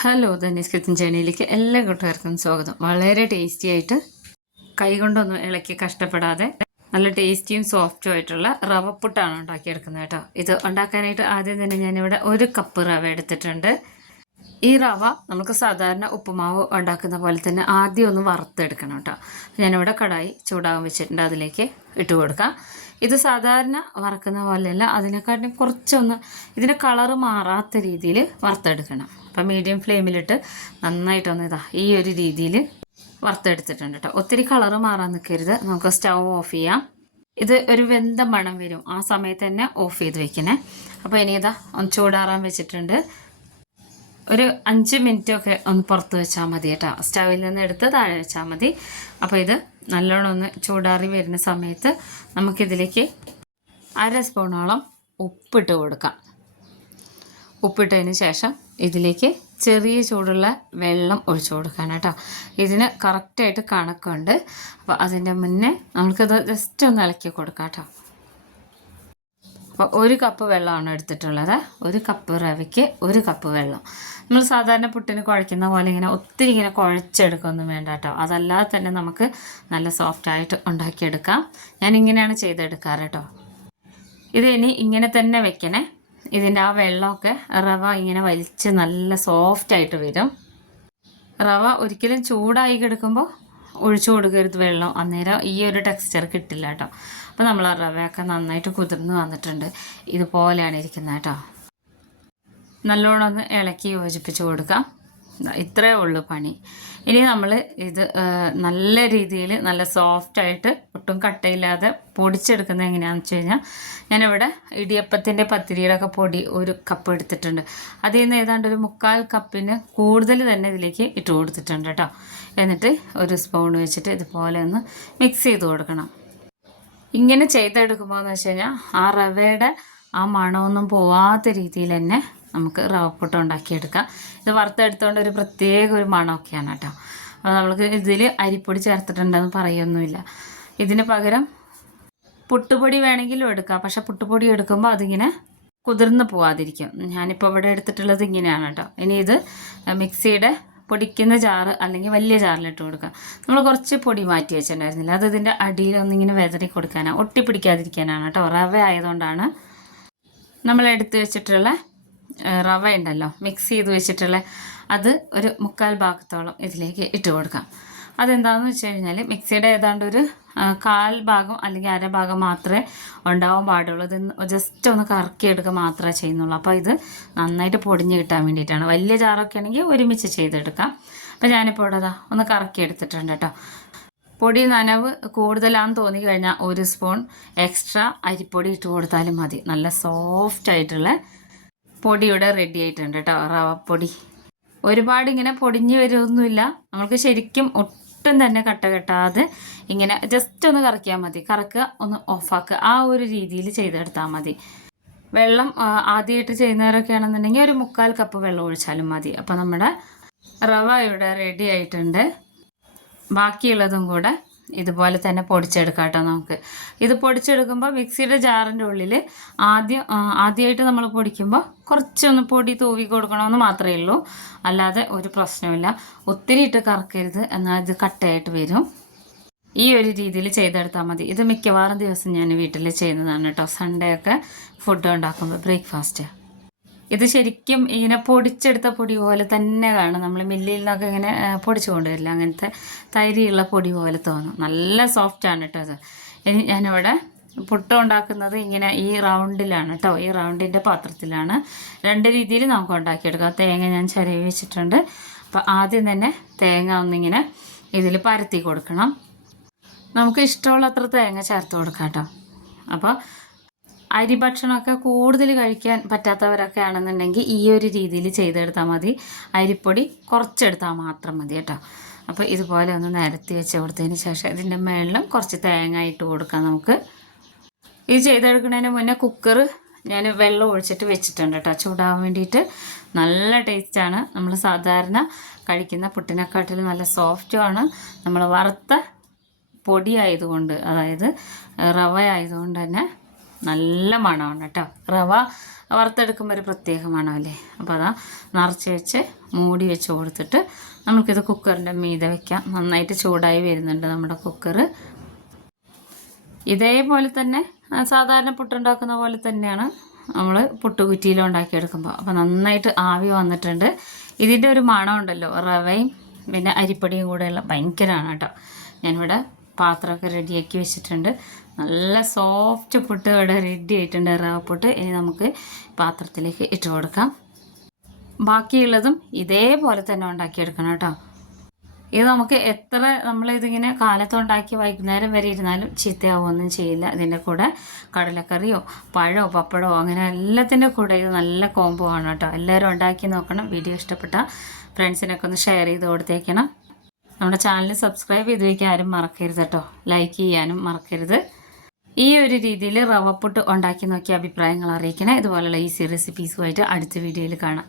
Hello ധന്യസ് kitchen ചാനലിലേക്ക് എല്ലാ കൂട്ടുകാർക്കും സ്വാഗതം. വളരെ ടേസ്റ്റി ആയിട്ട് കൈകൊണ്ടൊന്നും ഇളക്കി കഷ്ടപ്പെടാതെ നല്ല ടേസ്റ്റിയും സോഫ്റ്റും ആയിട്ടുള്ള റവ പുട്ടാണ് ഉണ്ടാക്കിയെടുക്കുന്നത് കേട്ടോ. ഇത് ഉണ്ടാക്കാനായിട്ട് ആദ്യം തന്നെ ഞാനിവിടെ 1 കപ്പ് റവ എടുത്തിട്ടുണ്ട്. ഈ റവ നമുക്ക് സാധാരണ ഉപ്പുമാവ് ഉണ്ടാക്കുന്ന പോലെ തന്നെ ആദ്യം ഒന്ന് വറുത്തെടുക്കണം കേട്ടോ. ഞാനിവിടെ കടായി ചൂടാകാൻ വെച്ചിട്ടുണ്ട്, അതിലേക്ക് ഇട്ട് കൊടുക്കാം. ഇത് സാധാരണ വറക്കുന്ന പോലെയല്ല, അതിനെക്കാട്ടും കുറച്ചൊന്ന് ഇതിൻ്റെ കളറ് മാറാത്ത രീതിയിൽ വറുത്തെടുക്കണം. അപ്പം മീഡിയം ഫ്ലെയിമിലിട്ട് നന്നായിട്ടൊന്ന് ഈ ഒരു രീതിയിൽ വറുത്തെടുത്തിട്ടുണ്ട് കേട്ടോ. ഒത്തിരി കളറ് മാറാൻ നിൽക്കരുത്. നമുക്ക് സ്റ്റൗ ഓഫ് ചെയ്യാം. ഇത് ഒരു വെന്ത മണം വരും, ആ സമയത്ത് തന്നെ ഓഫ് ചെയ്ത് വെക്കണേ. അപ്പോൾ ഇനി ഒന്ന് ചൂടാറാൻ വെച്ചിട്ടുണ്ട്. ഒരു 5 മിനിറ്റൊക്കെ ഒന്ന് പുറത്ത് വെച്ചാൽ മതി കേട്ടോ. സ്റ്റൗവിൽ നിന്ന് എടുത്ത് താഴെ വെച്ചാൽ മതി. അപ്പോൾ ഇത് നല്ലോണം ഒന്ന് ചൂടാറി വരുന്ന സമയത്ത് നമുക്കിതിലേക്ക് 1/2 സ്പൂണോളം ഉപ്പിട്ട് കൊടുക്കാം. ഉപ്പിട്ടതിന് ശേഷം ഇതിലേക്ക് ചെറിയ ചൂടുള്ള വെള്ളം ഒഴിച്ചു കൊടുക്കണം കേട്ടോ. ഇതിന് കറക്റ്റായിട്ട് കണക്കുണ്ട്. അപ്പോൾ അതിൻ്റെ മുന്നേ നമുക്കിത് ജസ്റ്റ് ഒന്ന് ഇളക്കി കൊടുക്കാം കേട്ടോ. അപ്പോൾ 1 കപ്പ് വെള്ളമാണ് എടുത്തിട്ടുള്ളത്. 1 കപ്പ് റവയ്ക്ക് 1 കപ്പ് വെള്ളം. നമ്മൾ സാധാരണ പുട്ടിന് കുഴയ്ക്കുന്ന പോലെ ഇങ്ങനെ ഒത്തിരി ഇങ്ങനെ കുഴച്ചെടുക്കൊന്നും വേണ്ട കേട്ടോ. അതല്ലാതെ തന്നെ നമുക്ക് നല്ല സോഫ്റ്റായിട്ട് ഉണ്ടാക്കിയെടുക്കാം. ഞാൻ ഇങ്ങനെയാണ് ചെയ്തെടുക്കാറ് കേട്ടോ. ഇത് ഇനി ഇങ്ങനെ തന്നെ വെക്കണേ. ഇതിൻ്റെ ആ വെള്ളമൊക്കെ റവ ഇങ്ങനെ വലിച്ച് നല്ല സോഫ്റ്റായിട്ട് വരും. റവ ഒരിക്കലും ചൂടായി കിടക്കുമ്പോൾ ഒഴിച്ചു കൊടുക്കരുത് വെള്ളം, അന്നേരം ഈ ഒരു ടെക്സ്ചർ കിട്ടില്ല കേട്ടോ. അപ്പോൾ നമ്മൾ ആ റവയൊക്കെ നന്നായിട്ട് കുതിർന്ന് വന്നിട്ടുണ്ട്. ഇതുപോലെയാണ് ഇരിക്കുന്നത് കേട്ടോ. നല്ലോണം ഒന്ന് ഇളക്കി യോജിപ്പിച്ച് കൊടുക്കാം. ഇത്രയേ ഉള്ളൂ പണി. ഇനി നമ്മൾ ഇത് നല്ല രീതിയിൽ നല്ല സോഫ്റ്റായിട്ട് ഒട്ടും കട്ടയില്ലാതെ പൊടിച്ചെടുക്കുന്നത് എങ്ങനെയാണെന്ന് വെച്ച് കഴിഞ്ഞാൽ, ഞാനിവിടെ ഇടിയപ്പത്തിൻ്റെ പത്തിരിയുടെ ഒക്കെ പൊടി 1 കപ്പ് എടുത്തിട്ടുണ്ട്. അതിൽ നിന്ന് ഏതാണ്ട് ഒരു 1/4 കപ്പിന് കൂടുതൽ തന്നെ ഇതിലേക്ക് ഇട്ട് കൊടുത്തിട്ടുണ്ട് കേട്ടോ. എന്നിട്ട് 1 സ്പൂൺ വെച്ചിട്ട് ഇതുപോലെ ഒന്ന് മിക്സ് ചെയ്ത് കൊടുക്കണം. ഇങ്ങനെ ചെയ്തെടുക്കുമ്പോൾ എന്ന് വെച്ച് കഴിഞ്ഞാൽ ആ റവയുടെ ആ മണമൊന്നും പോവാത്ത രീതിയിൽ തന്നെ നമുക്ക് റവപ്പുട്ട് ഉണ്ടാക്കിയെടുക്കാം. ഇത് വറുത്തെടുത്തുകൊണ്ട് ഒരു പ്രത്യേക ഒരു മണമൊക്കെയാണ് കേട്ടോ. അപ്പോൾ നമുക്ക് ഇതിൽ അരിപ്പൊടി ചേർത്തിട്ടുണ്ടെന്ന് പറയൊന്നുമില്ല. ഇതിന് പകരം പുട്ടുപൊടി വേണമെങ്കിലും എടുക്കാം. പക്ഷേ പുട്ടുപൊടി എടുക്കുമ്പോൾ അതിങ്ങനെ കുതിർന്ന് പോവാതിരിക്കും. ഞാനിപ്പോൾ ഇവിടെ എടുത്തിട്ടുള്ളത് ഇങ്ങനെയാണ് കേട്ടോ. ഇനി ഇത് മിക്സിയുടെ പൊടിക്കുന്ന ജാറ് അല്ലെങ്കിൽ വലിയ ജാറിലിട്ട് കൊടുക്കാം. നമ്മൾ കുറച്ച് പൊടി മാറ്റി വെച്ചിട്ടുണ്ടായിരുന്നില്ല, അത് ഇതിൻ്റെ അടിയിലൊന്നിങ്ങനെ വെതറി കൊടുക്കാനാണ്, ഒട്ടിപ്പിടിക്കാതിരിക്കാനാണ് കേട്ടോ. റവ ആയതുകൊണ്ടാണ്. നമ്മൾ എടുത്ത് വെച്ചിട്ടുള്ള റവ ഉണ്ടല്ലോ, മിക്സ് ചെയ്ത് വെച്ചിട്ടുള്ള അത് ഒരു 1/4 ഭാഗത്തോളം ഇതിലേക്ക് ഇട്ട് കൊടുക്കാം. അതെന്താണെന്ന് വെച്ച് കഴിഞ്ഞാൽ മിക്സിയുടെ ഏതാണ്ട് ഒരു 1/4 ഭാഗം അല്ലെങ്കിൽ 1/2 ഭാഗം മാത്രമേ ഉണ്ടാവാൻ പാടുള്ളൂ. ഇത് ജസ്റ്റ് ഒന്ന് കറക്കിയെടുക്കുക മാത്രമേ ചെയ്യുന്നുള്ളൂ. അപ്പോൾ ഇത് നന്നായിട്ട് പൊടിഞ്ഞ് കിട്ടാൻ വേണ്ടിയിട്ടാണ്. വലിയ ജാറൊക്കെ ആണെങ്കിൽ ഒരുമിച്ച് ചെയ്തെടുക്കാം. അപ്പോൾ ഞാനിപ്പോൾ ഇവിടെ ഒന്ന് കറക്കിയെടുത്തിട്ടുണ്ട് കേട്ടോ. പൊടി നനവ് കൂടുതലാണെന്ന് തോന്നി കഴിഞ്ഞാൽ 1 സ്പൂൺ എക്സ്ട്രാ അരിപ്പൊടി ഇട്ട് കൊടുത്താലും മതി. നല്ല സോഫ്റ്റായിട്ടുള്ള പൊടിയുടെ റെഡി ആയിട്ടുണ്ട് കേട്ടോ. റവപ്പൊടി ഒരുപാട് ഇങ്ങനെ പൊടിഞ്ഞ് വരുമൊന്നുമില്ല. നമുക്ക് ശരിക്കും ഒട്ടും തന്നെ കട്ട കെട്ടാതെ ഇങ്ങനെ ജസ്റ്റ് ഒന്ന് കറക്കിയാൽ മതി. കറക്കുക, ഒന്ന് ഓഫാക്കുക, ആ ഒരു രീതിയിൽ ചെയ്തെടുത്താൽ മതി. വെള്ളം ആദ്യമായിട്ട് ചെയ്യുന്നവരൊക്കെ ആണെന്നുണ്ടെങ്കിൽ ഒരു 1/4 കപ്പ് വെള്ളം ഒഴിച്ചാലും മതി. അപ്പോൾ നമ്മുടെ റവ ഇവിടെ റെഡി ആയിട്ടുണ്ട്. ബാക്കിയുള്ളതും കൂടെ ഇതുപോലെ തന്നെ പൊടിച്ചെടുക്കാം കേട്ടോ. നമുക്ക് ഇത് പൊടിച്ചെടുക്കുമ്പോൾ മിക്സിയുടെ ജാറിൻ്റെ ഉള്ളിൽ ആദ്യമായിട്ട് നമ്മൾ പൊടിക്കുമ്പോൾ കുറച്ചൊന്ന് പൊടി തൂവി കൊടുക്കണമെന്ന് മാത്രമേ ഉള്ളൂ. അല്ലാതെ ഒരു പ്രശ്നമില്ല. ഒത്തിരി ഇട്ട് കറക്കരുത്, എന്നാൽ ഇത് കട്ടയായിട്ട് വരും. ഈ ഒരു രീതിയിൽ ചെയ്തെടുത്താൽ മതി. ഇത് മിക്കവാറും ദിവസം ഞാൻ വീട്ടിൽ ചെയ്യുന്നതാണ് കേട്ടോ. സൺഡേ ഒക്കെ ഫുഡ് ഉണ്ടാക്കുമ്പോൾ ബ്രേക്ക്ഫാസ്റ്റ്. ഇത് ശരിക്കും ഇങ്ങനെ പൊടിച്ചെടുത്ത പൊടി പോലെ തന്നെ കാണും. നമ്മൾ മില്ലിൽ നിന്നൊക്കെ ഇങ്ങനെ പൊടിച്ചു കൊണ്ടുവരില്ല, അങ്ങനത്തെ തൈരിയുള്ള പൊടി പോലെ തോന്നും. നല്ല സോഫ്റ്റാണ് കേട്ടോ അത്. ഇനി ഞാനിവിടെ പുട്ട് ഉണ്ടാക്കുന്നത് ഇങ്ങനെ ഈ റൗണ്ടിലാണ് കേട്ടോ. ഈ റൗണ്ടിൻ്റെ പാത്രത്തിലാണ്. 2 രീതിയിൽ നമുക്ക് ഉണ്ടാക്കിയെടുക്കാം. തേങ്ങ ഞാൻ ചിരവി വെച്ചിട്ടുണ്ട്. അപ്പോൾ ആദ്യം തന്നെ തേങ്ങ ഒന്നിങ്ങനെ ഇതിൽ പരത്തി കൊടുക്കണം. നമുക്ക് ഇഷ്ടമുള്ളത്ര തേങ്ങ ചേർത്ത് കൊടുക്കാം കേട്ടോ. അപ്പോൾ അരി ഭക്ഷണമൊക്കെ കൂടുതൽ കഴിക്കാൻ പറ്റാത്തവരൊക്കെ ആണെന്നുണ്ടെങ്കിൽ ഈ ഒരു രീതിയിൽ ചെയ്തെടുത്താൽ മതി. അരിപ്പൊടി കുറച്ചെടുത്താൽ മാത്രം മതി കേട്ടോ. അപ്പോൾ ഇതുപോലെ ഒന്ന് നിരത്തി വെച്ച് കൊടുത്തതിന് ശേഷം ഇതിൻ്റെ മുകളിലും കുറച്ച് തേങ്ങ ഇട്ട് കൊടുക്കാം നമുക്ക്. ഇത് ചെയ്തെടുക്കുന്നതിന് മുന്നേ കുക്കർ ഞാൻ വെള്ളം ഒഴിച്ചിട്ട് വെച്ചിട്ടുണ്ട് കേട്ടോ, ചൂടാകാൻ വേണ്ടിയിട്ട്. നല്ല ടേസ്റ്റാണ്. നമ്മൾ സാധാരണ കഴിക്കുന്ന പുട്ടിനെക്കാട്ടിൽ നല്ല സോഫ്റ്റുമാണ്. നമ്മൾ വറുത്ത പൊടി ആയതുകൊണ്ട്, അതായത് റവ ആയതുകൊണ്ട് തന്നെ നല്ല മണമാണ് കേട്ടോ. റവ വറുത്തെടുക്കുമ്പോൾ ഒരു പ്രത്യേക മണമല്ലേ. അപ്പോൾ അതാ നിറച്ച് വെച്ച് മൂടി വെച്ച് കൊടുത്തിട്ട് നമുക്കിത് കുക്കറിൻ്റെ മീതെ വെക്കാം. നന്നായിട്ട് ചൂടായി വരുന്നുണ്ട് നമ്മുടെ കുക്കർ. ഇതേപോലെ തന്നെ സാധാരണ പുട്ടുണ്ടാക്കുന്ന പോലെ തന്നെയാണ് നമ്മൾ പുട്ടുകുറ്റിയിൽ ഉണ്ടാക്കിയെടുക്കുമ്പോൾ. അപ്പോൾ നന്നായിട്ട് ആവി വന്നിട്ടുണ്ട്. ഇതിൻ്റെ ഒരു മണം ഉണ്ടല്ലോ, റവയും പിന്നെ അരിപ്പൊടിയും കൂടെയുള്ള ഭയങ്കരമാണ് കേട്ടോ. ഞാനിവിടെ പാത്രമൊക്കെ റെഡിയാക്കി വെച്ചിട്ടുണ്ട്. നല്ല സോഫ്റ്റ് പുട്ട് ഇവിടെ റെഡി ആയിട്ടുണ്ട്, റവ പുട്ട്. ഇനി നമുക്ക് പാത്രത്തിലേക്ക് ഇട്ട് കൊടുക്കാം. ബാക്കിയുള്ളതും ഇതേപോലെ തന്നെ ഉണ്ടാക്കിയെടുക്കണം കേട്ടോ. ഇത് നമുക്ക് എത്ര നമ്മളിതിങ്ങനെ കാലത്തുണ്ടാക്കി വൈകുന്നേരം വരെ ഇരുന്നാലും ചീത്തയാവുകയൊന്നും ചെയ്യില്ല. ഇതിൻ്റെ കൂടെ കടലക്കറിയോ പഴമോ പപ്പടമോ അങ്ങനെ എല്ലാത്തിൻ്റെ കൂടെ ഇത് നല്ല കോംബോ ആണ് കേട്ടോ. എല്ലാവരും ഉണ്ടാക്കി നോക്കണം. വീഡിയോ ഇഷ്ടപ്പെട്ട ഫ്രണ്ട്സിനൊക്കെ ഒന്ന് ഷെയർ ചെയ്ത് കൊടുത്തേക്കണം. നമ്മുടെ ചാനൽ സബ്സ്ക്രൈബ് ചെയ്ത് വയ്ക്കാൻ ആരും മറക്കരുത് കേട്ടോ. ലൈക്ക് ചെയ്യാനും മറക്കരുത്. ഈ ഒരു രീതിയിൽ റവപ്പുട്ട് ഉണ്ടാക്കി നോക്കിയ അഭിപ്രായങ്ങൾ അറിയിക്കണേ. ഇതുപോലുള്ള ഈസി റെസിപ്പീസുമായിട്ട് അടുത്ത വീഡിയോയിൽ കാണാം.